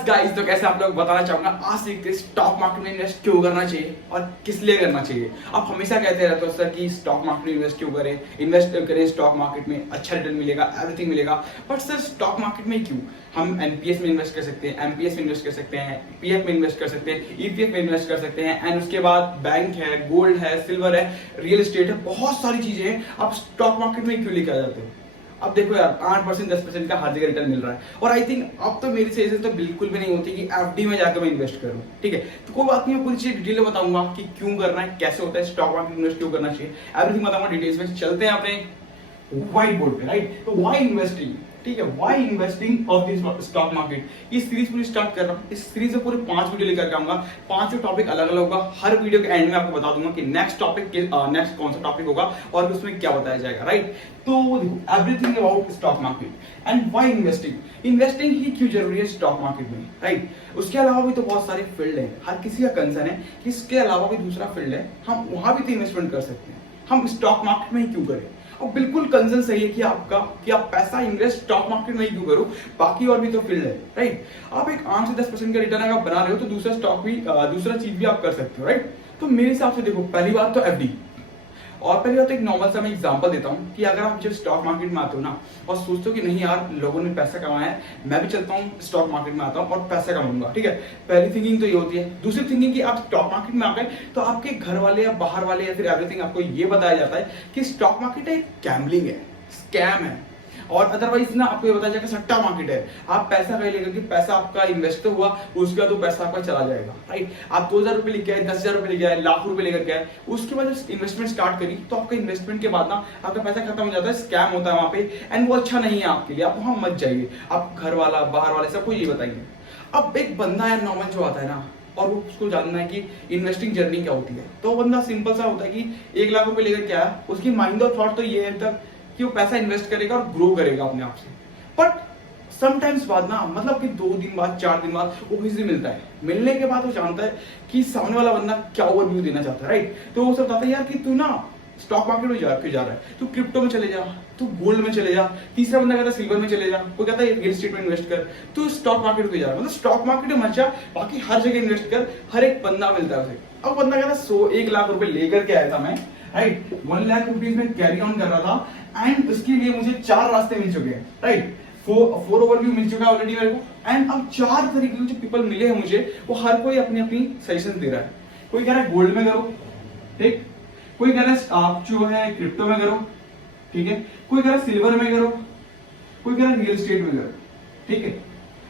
Guys तो कैसे आप लोग बताना चाहूंगा आज सीखते स्टॉक मार्केट में इन्वेस्ट क्यों करना चाहिए और किस लिए करना चाहिए। आप हमेशा कहते रहते हो सर कि स्टॉक मार्केट में इन्वेस्ट क्यों करें, इन्वेस्ट करें स्टॉक मार्केट में, अच्छा रिटर्न मिलेगा, एवरीथिंग मिलेगा। बट सर स्टॉक मार्केट में क्यों? हम एनपीएस में इन्वेस्ट कर सकते हैं, एमपीएस में इन्वेस्ट कर सकते हैं, पीएफ में इन्वेस्ट कर सकते हैं, ईपीएफ में इन्वेस्ट कर सकते हैं, एंड उसके बाद बैंक है, गोल्ड है, सिल्वर है, रियल एस्टेट है, बहुत सारी चीजें हैं। आप स्टॉक मार्केट में क्यों लेकर जाते हो? अब देखो यार 8% 10% का हर जगह रिटर्न मिल रहा है और आई थिंक अब तो मेरी सजेशन तो बिल्कुल भी नहीं होती कि एफडी में जाकर मैं इन्वेस्ट करूं। ठीक है, तो कोई बात नहीं, मैं पूरी चीज डिटेल में बताऊंगा कि क्यों करना है, कैसे होता है, स्टॉक मार्केट इन्वेस्ट क्यों करना चाहिए, एवरीथिंग बताऊंगा डिटेल्स में। चलते हैं अपने व्हाइट बोर्ड पे, राइट। तो व्हाई इन्वेस्टिंग, ठीक है, why investing of this stock market, ये सीरीज पूरी स्टार्ट कर रहा हूँ। इस सीरीज में पूरे 5 वीडियो लेकर के आऊंगा, 5 टॉपिक अलग अलग होगा। हर वीडियो के एंड में आपको बता दूंगा कि नेक्स्ट टॉपिक नेक्स्ट कौन सा टॉपिक होगा और उसमें क्या बताया जाएगा, राइट। तो everything about stock market and why investing, investing ही क्यों जरूरी है स्टॉक मार्केट में, राइट। उसके अलावा भी तो बहुत सारे फील्ड है, हर किसी का कंसर्न है कि इसके अलावा भी दूसरा फील्ड है, हम वहां भी तो इन्वेस्टमेंट कर सकते हैं, हम स्टॉक मार्केट में ही क्यों करें। और बिल्कुल कंसर्न सही है कि आपका कि आप पैसा इन्वेस्ट स्टॉक मार्केट में ही क्यों करो, बाकी और भी तो फील्ड है, राइट। आप एक 8 से 10% का रिटर्न अगर बना रहे हो तो दूसरा स्टॉक भी दूसरा चीज भी आप कर सकते हो, राइट। तो मेरे हिसाब से देखो, पहली बात तो एफडी, और पहली बात तो एक नॉर्मल सा मैं एग्जांपल देता हूँ कि अगर आप जब स्टॉक मार्केट में आते हो ना और सोचते हो कि नहीं यार लोगों ने पैसा कमाया है, मैं भी चलता हूँ स्टॉक मार्केट में आता हूँ और पैसा कमाऊंगा, ठीक है। पहली थिंकिंग तो ये होती है। दूसरी थिंकिंग कि आप स्टॉक मार्केट में आ गए तो आपके घर वाले या बाहर वाले या फिर एवरीथिंग आपको ये बताया जाता है कि स्टॉक मार्केट एक गैम्बलिंग है, स्कैम है, और अदरवाइज ना आपको ये बताया जाएगा सट्टा मार्केट है। आप पैसा कहीं लेकर के पैसा आपका इन्वेस्ट हुआ, उसके बाद वो पैसा आपका चला जाएगा, राइट। आप 2000 रुपए लेके आए, 10,000 रुपए लेके आए, लाख रुपए लेकर के आए, उसके बाद इन्वेस्टमेंट स्टार्ट करी तो आपका इन्वेस्टमेंट के बाद ना आपका पैसा खत्म हो जाता है, स्कैम होता है वहां पे, एंड वो अच्छा नहीं है आपके लिए। आप वहां मत जाइए, आप घर वाला बाहर वाले सबको ये बताइए। अब एक बंदा है नॉर्मल जो आता है ना और वो उसको जानना है कि इन्वेस्टिंग जर्नी क्या होती है, तो बंदा सिंपल सा होता है कि 1 लाख रुपए लेकर के आया, उसकी माइंड और थॉट तो ये है तक कि वो पैसा इन्वेस्ट करेगा और ग्रो करेगा अपने आप से। बट समटाइम्स बाद ना, मतलब कि 2 दिन बाद 4 दिन बाद वो किसी से मिलता है, मिलने के बाद वो जानता है कि सामने वाला बंदा क्या ओवरव्यू देना चाहता है, राइट। तो वो सब बताता है यार कि तू ना स्टॉक मार्केट में क्यों जा रहा है, तू क्रिप्टो में चले जा, तू गोल्ड में चले जा। तीसरा बंदा कहता है सिल्वर में चले जा, कोई कहता है रियल एस्टेट में इन्वेस्ट कर, तू स्टॉक मार्केट में जा रहा है, मतलब स्टॉक मार्केट में मत जा, बाकी हर जगह इन्वेस्ट कर। हर एक बंदा मिलता है उसे। अब बंदा कहता है 1 लाख रुपए लेकर के आया था मैं, राइट, 1 लाख रुपीज में कैरी ऑन कर रहा था एंड उसके लिए मुझे 4 रास्ते मिल चुके हैं, राइट। 4 ओवरव्यू मिल चुका है ऑलरेडी मेरे को, एंड अब 4 तरीके के जो पीपल मिले हैं मुझे, वो हर कोई अपनी अपनी सजेशन दे रहा है। कोई कह रहा है गोल्ड में करो, ठीक, कोई कह रहा है आप जो है क्रिप्टो में करो, ठीक है, कोई कह रहा है सिल्वर में करो, कोई कह रहा है रियल एस्टेट में करो, ठीक है।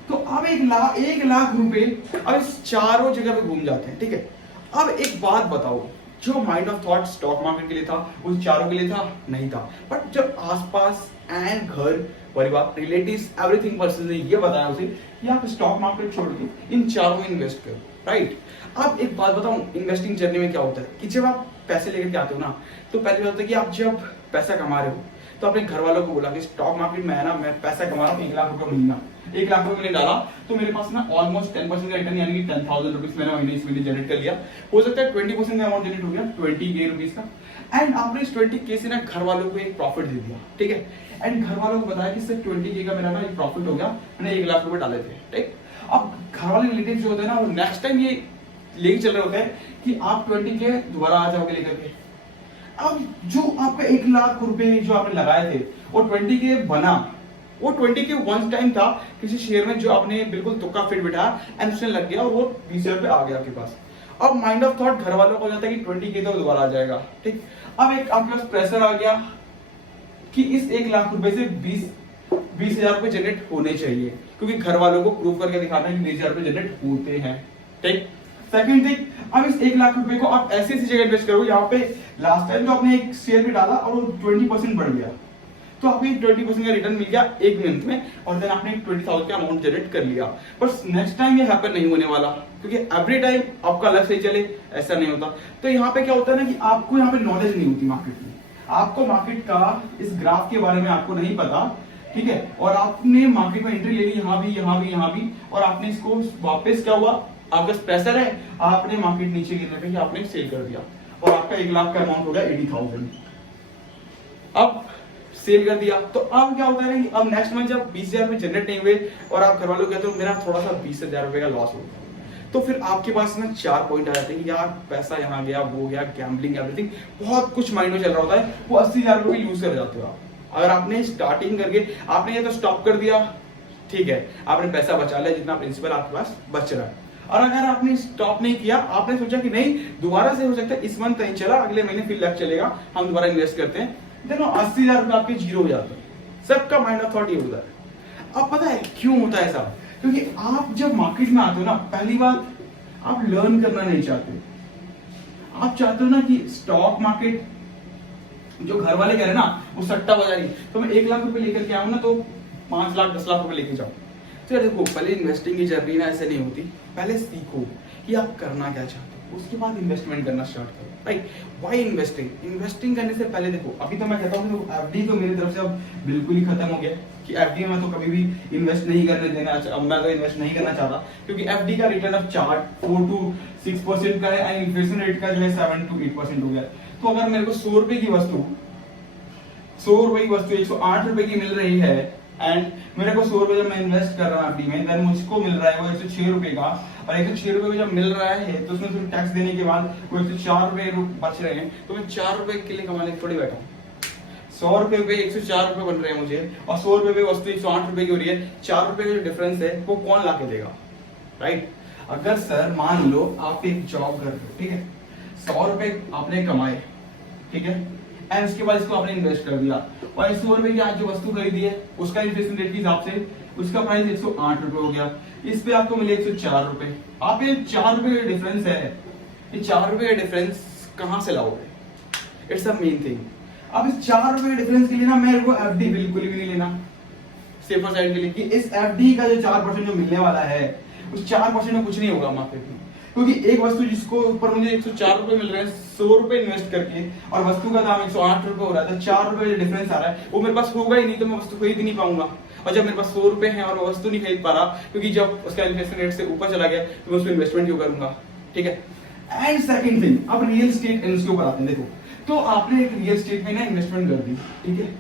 तो अब 1 लाख रुपए अब इस चारों जगह पे घूम जाते हैं, ठीक है। अब एक बात बताओ, जो mind of thought stock market के लिए था उस चारों के लिए था नहीं था, बट जब आसपास एंड घर परिवार रिलेटिव्स एवरीथिंग पर्सन ने ये बताया उसे कि आप स्टॉक मार्केट छोड़ के इन चारों में इन्वेस्ट करो, राइट। अब एक बात बताऊं, इन्वेस्टिंग जर्नी में क्या होता है कि जब आप पैसे लेकर के आते हो ना, तो पहली बात है कि आप जब पैसा कमा रहे हो तो अपने घर वालों को बोला कि स्टॉक मार्केट में है ना मैं पैसा कमा रहा हूँ 1 लाख रुपए महीना, 1 लाख रुपए मैंने डाला तो मेरे पास ना ऑलमोस्ट 10% का रिटर्न यानी कि 10,000 रुपीज मैंने महीने इस महीने जनरेट कर लिया। हो सकता है 20% का अमाउंट जनरेट हो गया 20K रुपीज का, एंड आपने इस 20K से ना घर वालों को एक प्रॉफिट दे दिया, ठीक है। एंड घर वालों को बताया कि सिर्फ 20K का मेरा ना एक प्रॉफिट हो गया, मैंने 1 लाख रुपए डाले थे, ठीक। अब घर वाले रिलेटिव जो होते हैं ना वो नेक्स्ट टाइम ये लेके चल रहे होते हैं कि आप 20K दोबारा आ जाओगे लेकर के। अब जो आपका 1 लाख रुपए जो आपने लगाए थे वो 20K बना, वो 20K वन टाइम था किसी शेयर में जो आपने बिल्कुल तुक्का फिट बिठाया एंड उसने लग गया और वो 20,000 रुपए आ गया आपके पास। अब माइंड ऑफ थॉट घर वालों को हो जाता है कि 20K तो दोबारा आ जाएगा, ठीक। अब एक आपके पास प्रेशर आ गया कि इस 1 लाख रुपए से 20,000 रुपए जनरेट होने चाहिए, क्योंकि घर वालों को प्रूव करके दिखाना है कि 20,000 रुपए जनरेट होते हैं, ठीक। सेकंड थिंग, अब इस 1 लाख रुपए को आप ऐसी जगह इन्वेस्ट करो, यहाँ पे लास्ट टाइम तो आपने एक शेयर भी डाला और वो 20% बढ़ गया, तो आपको 20% का रिटर्न मिल गया 1 मंथ में, और देन आपने 20,000 का अमाउंट जनरेट कर लिया। बट नेक्स्ट टाइम ये हैपन नहीं होने वाला, क्योंकि एवरी टाइम आपका लक सही चले ऐसा नहीं होता। तो यहाँ पे क्या होता है ना कि आपको यहाँ पे नॉलेज नहीं होती मार्केट में, आपको मार्केट का इस ग्राफ के बारे में आपको नहीं पता, ठीक है, और आपने मार्केट में एंट्री ले ली यहाँ भी यहाँ भी यहाँ भी, और आपने इसको वापस क्या हुआ, आपका प्रेशर है, आपने मार्केट नीचे गिरने पे आपने सेल कर दिया और आपका 1 लाख का अमाउंट हो गया 80,000। अब सेल कर दिया, तो अब क्या होता है कि अब नेक्स्ट मंथ जब 20,000 रुपए जनरेट नहीं हुए और आप घर वालों कहते हो मेरा थोड़ा सा 20,000 रुपए का लॉस हो गया, तो फिर आपके पास ना 4 पॉइंट आ जाते हैं कि यार पैसा यहाँ गया, वो गया, गैम्बलिंग, एवरीथिंग, बहुत कुछ माइंड में चल रहा होता है, वो 80,000 रुपए यूज कर जाते हो आप। अगर आपने स्टार्टिंग करके आपने ये तो स्टॉप कर दिया, ठीक है, आपने पैसा बचा लिया जितना प्रिंसिपल आपके पास बच रहा है। और अगर आपने स्टॉप नहीं किया, आपने सोचा कि नहीं दोबारा से हो सकता है इस मंथ नहीं चला, अगले महीने फिर लग चलेगा, हम दोबारा इन्वेस्ट करते हैं, देखो 80,000 रुपए आपके जीरो हो जाते हैं। सबका माइंड ऑफ थॉट ये होता है। अब पता है क्यों होता है ऐसा? क्योंकि आप जब मार्केट में आते हो ना, पहली बात आप लर्न करना नहीं चाहते, आप चाहते हो ना कि स्टॉक मार्केट जो घर वाले कह रहे हैं ना वो सट्टा बाजारी, तो मैं 1 लाख रुपए लेकर के आऊं ना तो 5 लाख 10 लाख रुपए लेके जाऊं। तो यार देखो, पहले इन्वेस्टिंग की जर्नी ना ऐसे नहीं होती, पहले सीखो कि आप करना क्या चाहते हो, उसके बाद इन्वेस्टमेंट करना स्टार्ट करो। Right, why investing? इन्वेस्टिंग करने से पहले देखो, अभी तो मैं कहता हूँ एफडी तो मेरी तरफ से अब बिल्कुल ही खत्म हो गया कि एफडी में तो कभी भी इन्वेस्ट नहीं करने देना। अब मैं तो इन्वेस्ट नहीं करना चाहता, क्योंकि एफडी का रिटर्न ऑफ चार्ट 4 to 6% का है एंड इन्फ्लेशन रेट का जो है 7 to 8% हो गया। तो अगर मेरे को 100 रुपए की वस्तु 108 रुपए की मिल रही है एंड मेरे को 100 रुपए जब मैं इन्वेस्ट कर रहा हूँ एफडी में, देन मुझको मिल रहा है वो 106 रुपए का, और 106 रुपए जब मिल रहा है तो उसमें सिर्फ टैक्स देने के बाद वो 104 रुपए बच रहे हैं, तो मैं 4 रुपए के लिए कमाने थोड़ी बैठा हूँ। 100 रुपए पे 104 रुपए बन रहे हैं मुझे, और 100 रुपए पे वस्तु 108 रुपए की हो रही है। 4 रुपए का जो डिफरेंस है वो कौन ला के देगा? राइट, अगर सर मान लो आप एक जॉब कर रहे हो, ठीक है, 100 रुपए आपने कमाए, ठीक है, एंड उसके बाद इसको आपने इन्वेस्ट कर दिया, और 100 रुपए की आज जो वस्तु खरीदी है उसका इन्फ्लेशन रेट के हिसाब से उसका प्राइस 108 रुपए हो गया, इस पे आपको मिले 104 रुपए। आप ये 4 रुपए का डिफरेंस है, ये 4 रुपए का डिफरेंस कहां से लाओगे? It's a main thing. अब इस 4 रुपए के डिफरेंस के लिए ना मेरे को एफडी बिल्कुल भी नहीं लेना, सेफर साइड के लिए, कि इस एफडी का जो 4% जो मिलने वाला है उस 4% में कुछ नहीं होगा मार्केट में, क्योंकि एक वस्तु जिसको ऊपर मुझे 104 रुपए मिल रहे हैं 100 रुपए इन्वेस्ट करके, और वस्तु का दाम 108 रुपए हो रहा है, तो 4 रुपए का डिफरेंस आ रहा है, वो मेरे पास होगा ही नहीं, तो मैं वस्तु खरीद ही नहीं पाऊंगा। और जब मेरे पास 100 रुपए हैं और मैं वस्तु नहीं खरीद पा रहा, क्योंकि जब उसका इन्फ्लेशन रेट से ऊपर चला गया, तो मैं उसमें इन्वेस्टमेंट क्यों करूंगा? ठीक है। एंड सेकंड थिंग, अब रियल एस्टेट इसके ऊपर आते हैं। देखो, तो आपने एक रियल एस्टेट में ना इन्वेस्टमेंट कर दी, ठीक है,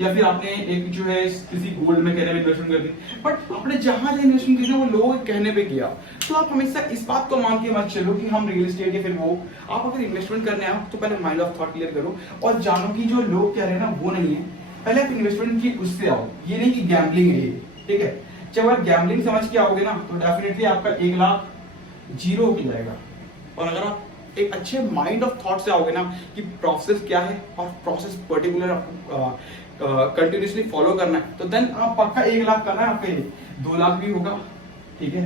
या फिर आपने एक जो है किसी गोल्ड में कहने में इन्वेस्टमेंट कर दी, बट आपने जहां से इन्वेस्टमेंट की ना वो लोगों के कहने पे किया, तो आप हमेशा इस बात को मान के मत चलो कि हम रियल एस्टेट या फिर वो, आप अगर इन्वेस्टमेंट करने आओ तो पहले माइंड ऑफ थॉट क्लियर करो और जानो कि जो लोग कह रहे हैं ना वो नहीं है, पहले आप इन्वेस्टमेंट की उससे आओ, ये नहीं कि गैम्बलिंग है ये, ठीक है। जब आप गैम्बलिंग समझ के आओगे ना तो डेफिनेटली आपका 1 लाख जीरो हो जाएगा। और अगर आप एक अच्छे माइंड ऑफ थॉट से आओगे ना कि प्रोसेस क्या है और प्रोसेस पर्टिकुलर आपको कंटिन्यूसली फॉलो करना है, तो देन आप पक्का 1 लाख करना है, आपके 2 लाख भी होगा, ठीक है,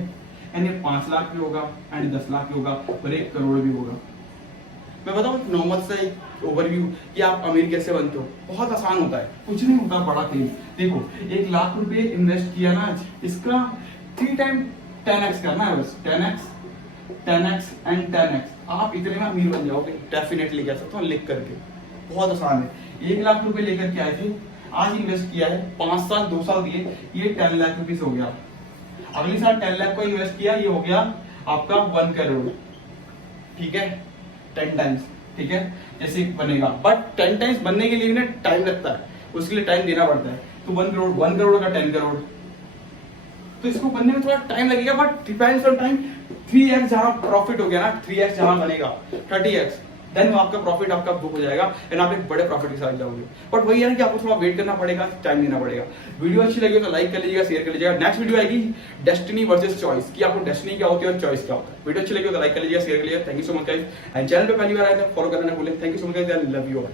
एंड 5 लाख भी होगा, एंड 10 लाख भी होगा, और 1 करोड़ भी होगा। मैं बताऊं नॉर्मल सा एक ओवरव्यू कि आप अमीर कैसे बनते हो, बहुत आसान होता है, कुछ नहीं होता बड़ा खेल। देखो 1 लाख रुपए इन्वेस्ट किया ना, इसका 3 टाइम 10x करना है बस, 10x एंड 10x, आप इतने में अमीर बन जाओगे, डेफिनेटली कह सकता हूँ लिख करके, बहुत आसान है। 1 लाख रुपए लेकर के आए थे, आज इन्वेस्ट किया है, 5 साल 2 साल दिए, ये 10 लाख रुपीस हो गया। अगले साल 10 लाख को इन्वेस्ट किया, ये हो गया आपका 1 करोड़, ठीक है, 10 टाइम्स, ठीक है, जैसे बनेगा। बट 10 टाइम्स बनने के लिए ना टाइम लगता है, उसके लिए टाइम देना पड़ता है। तो 1 करोड़ का 10 करोड़, तो इसको बनने में थोड़ा टाइम लगेगा, but depends on time. 3x जहां प्रॉफिट हो गया ना, 3x जहां बनेगा 30x, देन वो आपका प्रॉफिट आपका बुक हो जाएगा एंड आप एक बड़े प्रॉफिट के साथ जाओगे। बट वही है ना कि आपको थोड़ा वेट करना पड़ेगा, टाइम देना पड़ेगा। वीडियो अच्छी लगी तो लाइक कर लीजिएगा, शेयर कर लीजिएगा। नेक्स्ट वीडियो आएगी डेस्टिनी वर्सेस चॉइस, कि आपको डेस्टिनी क्या होती है और चॉइस क्या होता है। वीडियो अच्छी लगी तो लाइक कर लीजिएगा, शेयर कर लीजिएगा। Thank you so much guys, and channel पे पहली बार आए तो फॉलो करना ना भूलें। Thank you so much guys, I love you all.